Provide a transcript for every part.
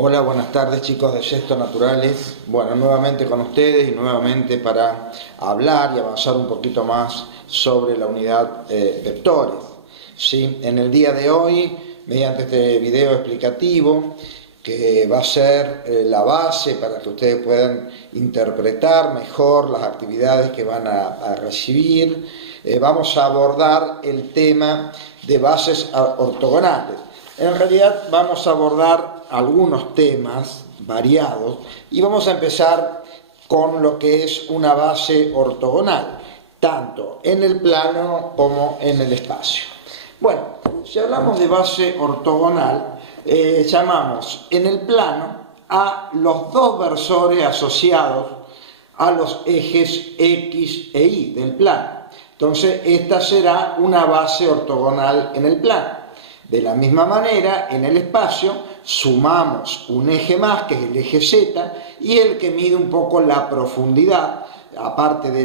Hola, buenas tardes chicos de Gesto Naturales. Bueno, nuevamente con ustedes y nuevamente para hablar y avanzar un poquito más sobre la unidad vectores. ¿Sí? En el día de hoy, mediante este video explicativo, que va a ser la base para que ustedes puedan interpretar mejor las actividades que van a recibir, vamos a abordar el tema de bases ortogonales. En realidad vamos a abordar algunos temas variados y vamos a empezar con lo que es una base ortogonal, tanto en el plano como en el espacio. Bueno, si hablamos de base ortogonal, llamamos en el plano a los dos versores asociados a los ejes X e Y del plano. Entonces, esta será una base ortogonal en el plano. De la misma manera, en el espacio, sumamos un eje más, que es el eje Z, y el que mide un poco la profundidad, aparte de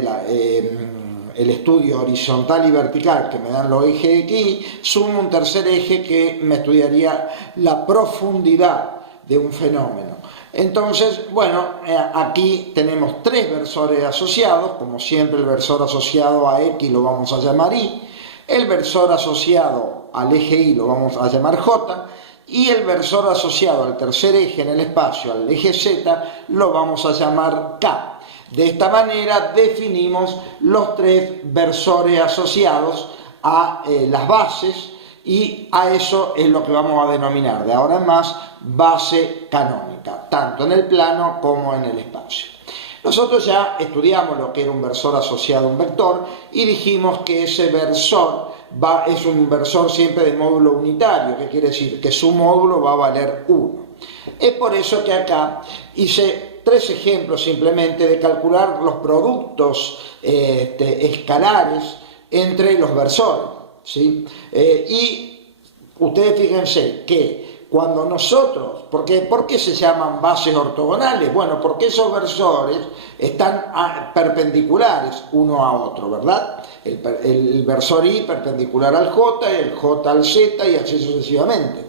el estudio horizontal y vertical que me dan los ejes X, sumo un tercer eje que me estudiaría la profundidad de un fenómeno. Entonces, bueno, aquí tenemos tres versores asociados, como siempre el versor asociado a X lo vamos a llamar Y, el versor asociado al eje Y lo vamos a llamar J, y el versor asociado al tercer eje en el espacio, al eje Z, lo vamos a llamar K. De esta manera definimos los tres versores asociados a las bases, y a eso es lo que vamos a denominar de ahora en más base canónica, tanto en el plano como en el espacio. Nosotros ya estudiamos lo que era un versor asociado a un vector y dijimos que ese versor es un versor siempre de módulo unitario, que quiere decir que su módulo va a valer 1. Es por eso que acá hice tres ejemplos simplemente de calcular los productos escalares entre los versores, ¿sí? Y ustedes fíjense que cuando nosotros, ¿por qué se llaman bases ortogonales? Bueno, porque esos versores están perpendiculares uno a otro, ¿verdad? El versor Y perpendicular al J, el J al Z y así sucesivamente.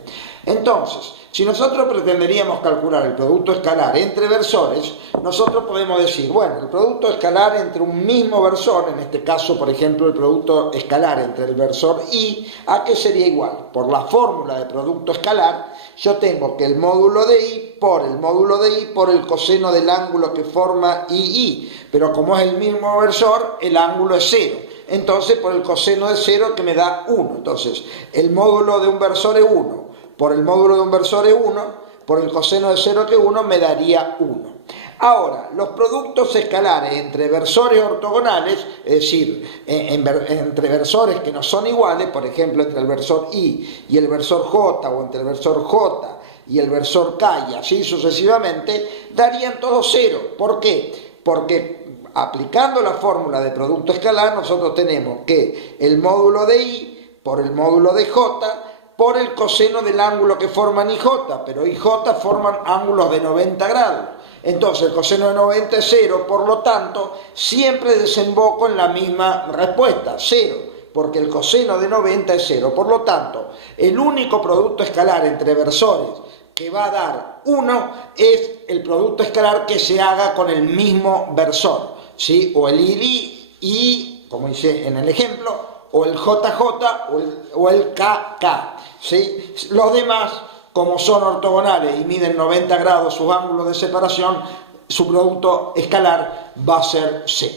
Entonces, si nosotros pretenderíamos calcular el producto escalar entre versores, nosotros podemos decir, bueno, el producto escalar entre un mismo versor, en este caso, por ejemplo, el producto escalar entre el versor Y, ¿a qué sería igual? Por la fórmula de producto escalar, yo tengo que el módulo de Y por el módulo de Y por el coseno del ángulo que forma II, pero como es el mismo versor, el ángulo es 0. Entonces, por el coseno de 0 que me da 1. Entonces, el módulo de un versor es 1. Por el módulo de un versor es 1, por el coseno de 0 que es 1 me daría 1. Ahora, los productos escalares entre versores ortogonales, es decir, entre versores que no son iguales, por ejemplo, entre el versor Y y el versor J, o entre el versor J y el versor K, y así sucesivamente, darían todos 0. ¿Por qué? Porque aplicando la fórmula de producto escalar, nosotros tenemos que el módulo de Y por el módulo de J por el coseno del ángulo que forman IJ, pero IJ forman ángulos de 90 grados. Entonces el coseno de 90 es 0, por lo tanto, siempre desemboco en la misma respuesta, 0, porque el coseno de 90 es 0. Por lo tanto, el único producto escalar entre versores que va a dar 1 es el producto escalar que se haga con el mismo versor, ¿sí? O el y, como hice en el ejemplo, o el JJ o el KK, ¿sí? Los demás, como son ortogonales y miden 90 grados sus ángulos de separación, su producto escalar va a ser 0.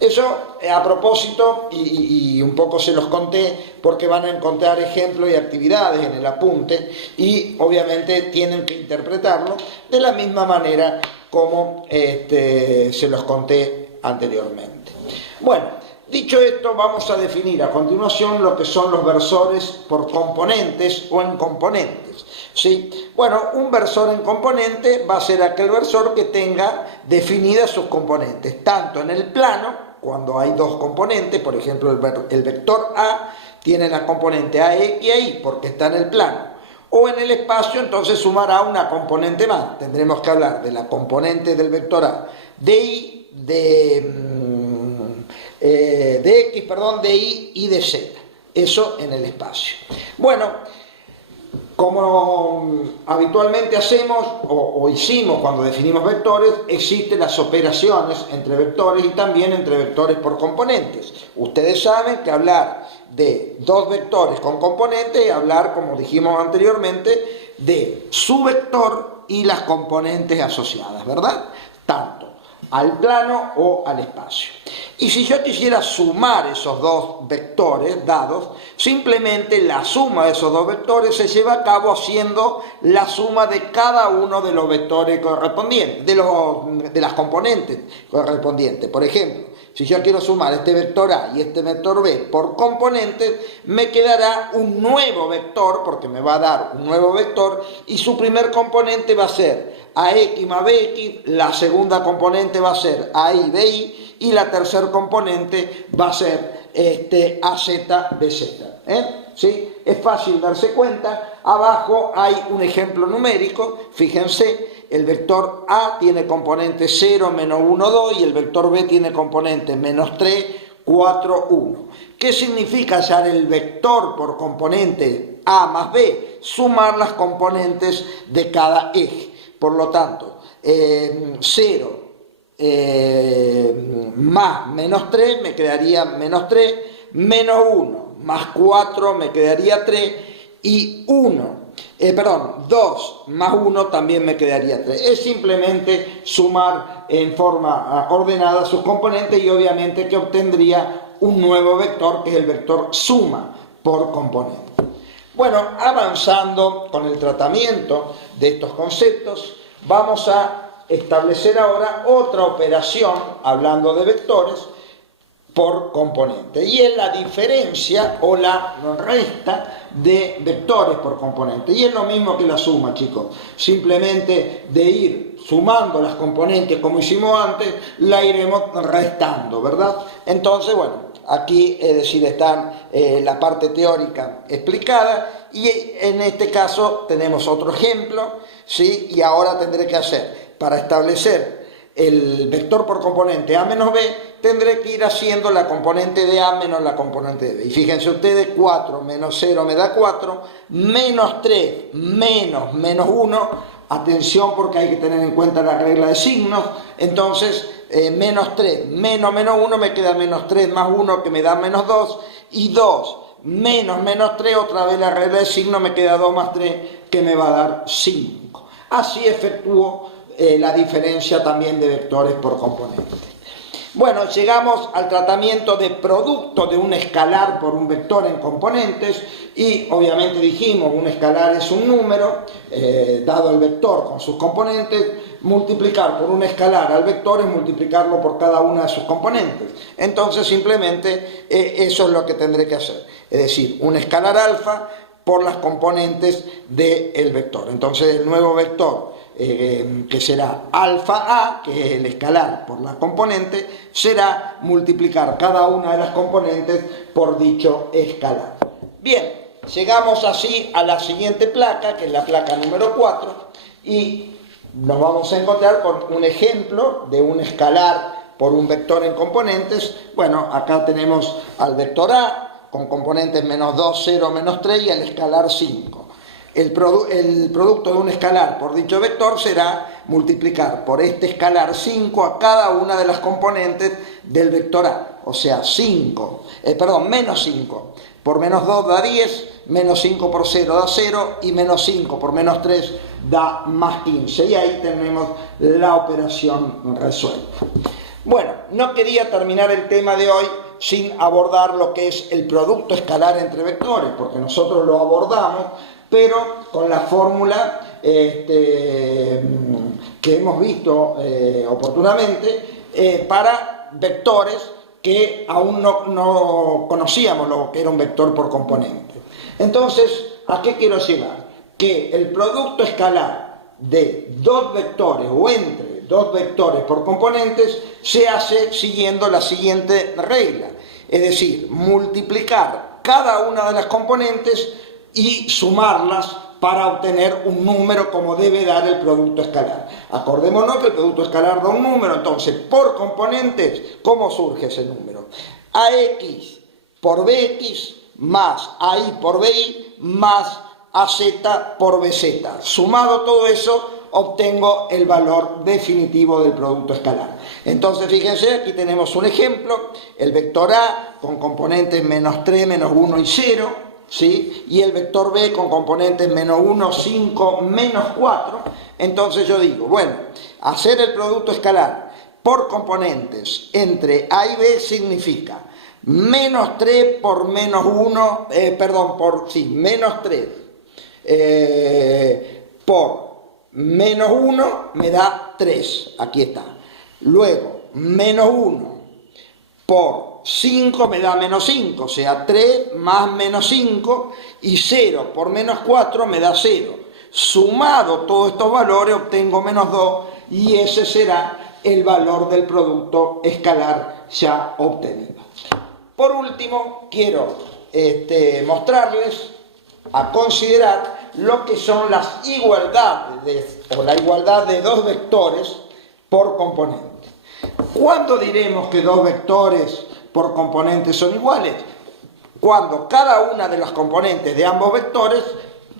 Eso a propósito, y un poco se los conté, porque van a encontrar ejemplos y actividades en el apunte, y obviamente tienen que interpretarlo de la misma manera como se los conté anteriormente. Bueno, dicho esto, vamos a definir a continuación lo que son los versores por componentes o en componentes, ¿sí? Bueno, un versor en componente va a ser aquel versor que tenga definidas sus componentes, tanto en el plano, cuando hay dos componentes, por ejemplo, el vector A tiene la componente AX y AI porque está en el plano, o en el espacio, entonces sumará una componente más. Tendremos que hablar de la componente del vector A, de Y, de X, de Y y de Z. Eso en el espacio. Bueno, Como habitualmente hacemos o hicimos cuando definimos vectores, existen las operaciones entre vectores y también entre vectores por componentes. Ustedes saben que hablar de dos vectores con componentes es hablar, como dijimos anteriormente, de su vector y las componentes asociadas, ¿verdad? Tanto al plano o al espacio. Y si yo quisiera sumar esos dos vectores dados, simplemente la suma de esos dos vectores se lleva a cabo haciendo la suma de cada uno de los vectores correspondientes, de las componentes correspondientes. Por ejemplo, si yo quiero sumar este vector A y este vector B por componentes, me quedará un nuevo vector, porque me va a dar un nuevo vector, y su primer componente va a ser AX más BX, la segunda componente va a ser AI, BI, y la tercer componente va a ser AZ, BZ. ¿Sí? Es fácil darse cuenta. Abajo hay un ejemplo numérico. Fíjense, el vector A tiene componente 0, menos 1, 2, y el vector B tiene componente menos 3, 4, 1. ¿Qué significa hallar el vector por componente A más B? Sumar las componentes de cada eje. Por lo tanto, 0 más menos 3 me quedaría menos 3, menos 1 más 4 me quedaría 3, y 2 más 1 también me quedaría 3. Es simplemente sumar en forma ordenada sus componentes y obviamente que obtendría un nuevo vector, que es el vector suma por componente. Bueno, avanzando con el tratamiento de estos conceptos, vamos a establecer ahora otra operación, hablando de vectores, por componente, y es la diferencia o la resta de vectores por componente, y es lo mismo que la suma, chicos. Simplemente de ir sumando las componentes como hicimos antes, la iremos restando, ¿verdad? Entonces, bueno, aquí es decir, está la parte teórica explicada, y en este caso tenemos otro ejemplo, ¿sí? Y ahora tendré que hacer, para establecer el vector por componente A menos B, tendré que ir haciendo la componente de A menos la componente de B. Y fíjense ustedes, 4 menos 0 me da 4, menos 3 menos 1, atención porque hay que tener en cuenta la regla de signos. Entonces, menos 3 menos 1 me queda menos 3 más 1, que me da menos 2, y 2 menos 3, otra vez la regla de signos, me queda 2 más 3, que me va a dar 5. Así efectúo la diferencia también de vectores por componente. Bueno, llegamos al tratamiento de producto de un escalar por un vector en componentes, y obviamente dijimos, un escalar es un número, dado el vector con sus componentes. Multiplicar por un escalar al vector es multiplicarlo por cada una de sus componentes. Entonces simplemente eso es lo que tendré que hacer, es decir, un escalar alfa por las componentes del vector. Entonces el nuevo vector, que será alfa A, que es el escalar por la componente, será multiplicar cada una de las componentes por dicho escalar. Bien, llegamos así a la siguiente placa, que es la placa número 4, y nos vamos a encontrar con un ejemplo de un escalar por un vector en componentes. Bueno, acá tenemos al vector A con componentes menos 2, 0, menos 3, y al escalar 5. El producto de un escalar por dicho vector será multiplicar por este escalar 5 a cada una de las componentes del vector A. O sea, menos 5 por menos 2 da 10, menos 5 por 0 da 0, y menos 5 por menos 3 da más 15. Y ahí tenemos la operación resuelta. Bueno, no quería terminar el tema de hoy sin abordar lo que es el producto escalar entre vectores, porque nosotros lo abordamos, pero con la fórmula que hemos visto oportunamente para vectores que aún no conocíamos lo que era un vector por componente. Entonces, ¿a qué quiero llegar? Que el producto escalar de dos vectores o entre dos vectores por componentes se hace siguiendo la siguiente regla, es decir, multiplicar cada una de las componentes y sumarlas para obtener un número como debe dar el producto escalar. Acordémonos que el producto escalar da un número, entonces por componentes, ¿cómo surge ese número? AX por BX más AI por BI más AZ por BZ. Sumado todo eso, obtengo el valor definitivo del producto escalar. Entonces, fíjense, aquí tenemos un ejemplo, el vector A con componentes menos 3, menos 1 y 0, ¿sí? Y el vector B con componentes menos 1, 5, menos 4. Entonces yo digo, bueno, hacer el producto escalar por componentes entre A y B significa menos 3 por menos 1, menos 3 por menos 1 me da 3, aquí está. Luego, menos 1 por 5 me da menos 5, o sea, 3 más menos 5, y 0 por menos 4 me da 0. Sumado todos estos valores obtengo menos 2 y ese será el valor del producto escalar ya obtenido. Por último, quiero mostrarles a considerar lo que son las igualdades o la igualdad de dos vectores por componente. ¿Cuándo diremos que dos vectores por componente son iguales? Cuando cada una de las componentes de ambos vectores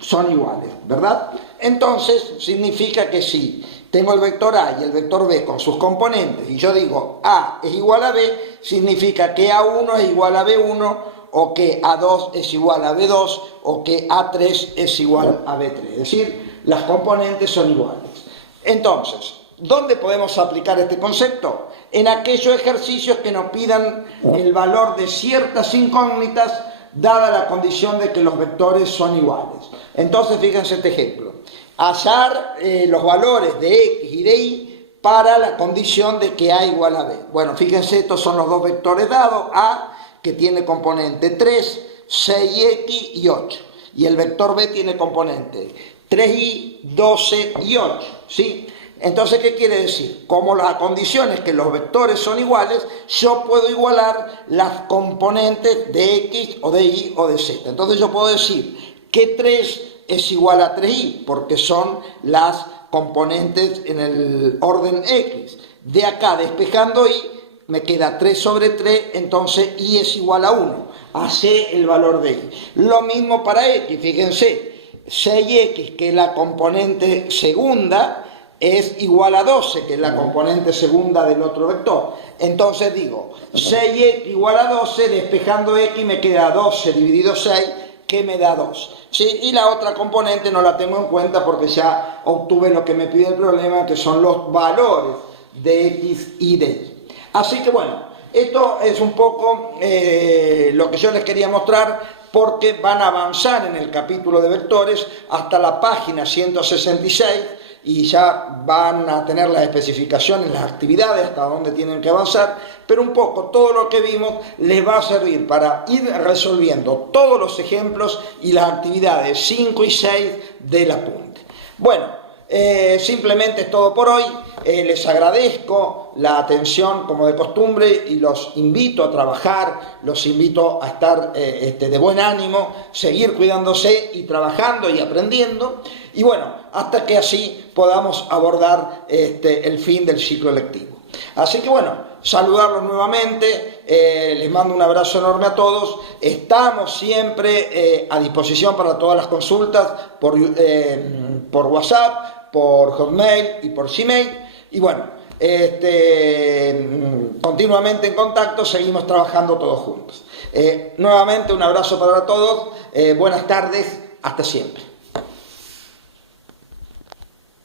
son iguales, ¿verdad? Entonces significa que si tengo el vector A y el vector B con sus componentes y yo digo A es igual a B, significa que A1 es igual a B1, o que A2 es igual a B2, o que A3 es igual a B3. Es decir, las componentes son iguales. Entonces, ¿dónde podemos aplicar este concepto? En aquellos ejercicios que nos pidan el valor de ciertas incógnitas, dada la condición de que los vectores son iguales. Entonces, fíjense este ejemplo. Hallar los valores de X y de Y para la condición de que A igual a B. Bueno, fíjense, estos son los dos vectores dados. A, que tiene componente 3, 6x y 8. Y el vector B tiene componente 3y, 12 y 8. ¿Sí? Entonces, ¿qué quiere decir? Como la condición es que los vectores son iguales, yo puedo igualar las componentes de X o de Y o de Z. Entonces yo puedo decir que 3 es igual a 3y, porque son las componentes en el orden X. De acá, despejando Y, me queda 3 sobre 3, entonces Y es igual a 1. Hace el valor de Y. Lo mismo para X, fíjense, 6x, que es la componente segunda, es igual a 12, que es la componente segunda del otro vector. Entonces digo, 6x igual a 12, despejando X me queda 12 dividido 6, que me da 2. ¿Sí? Y la otra componente no la tengo en cuenta porque ya obtuve lo que me pide el problema, que son los valores de X y de Y. Así que bueno, esto es un poco lo que yo les quería mostrar, porque van a avanzar en el capítulo de vectores hasta la página 166 y ya van a tener las especificaciones, las actividades, hasta dónde tienen que avanzar, pero un poco todo lo que vimos les va a servir para ir resolviendo todos los ejemplos y las actividades 5 y 6 del apunte. Bueno, simplemente es todo por hoy. Les agradezco la atención como de costumbre y los invito a trabajar, los invito a estar de buen ánimo, seguir cuidándose y trabajando y aprendiendo, y bueno, hasta que así podamos abordar el fin del ciclo lectivo. Así que bueno, saludarlos nuevamente, les mando un abrazo enorme a todos. Estamos siempre a disposición para todas las consultas por WhatsApp, por Hotmail y por Gmail. Y bueno, continuamente en contacto, seguimos trabajando todos juntos. Nuevamente un abrazo para todos, buenas tardes, hasta siempre.